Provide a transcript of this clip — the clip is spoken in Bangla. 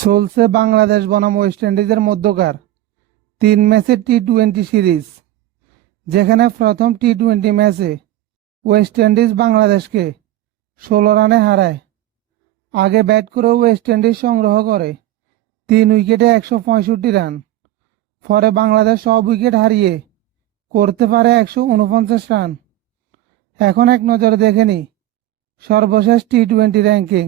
চলছে বাংলাদেশ বনাম ওয়েস্ট ইন্ডিজের মধ্যকার 3 ম্যাচের টি-20 সিরিজ, যেখানে প্রথম টি-20 ম্যাচে ওয়েস্ট ইন্ডিজ বাংলাদেশকে 16 রানে হারায়। আগে ব্যাট করে ওয়েস্ট ইন্ডিজ সংগ্রহ করে 3 উইকেটে 165 রান। পরে বাংলাদেশ সব উইকেট হারিয়ে করতে পারে 149 রান। এখন এক নজরে দেখে নি সর্বশেষ টি-20 র্যাঙ্কিং।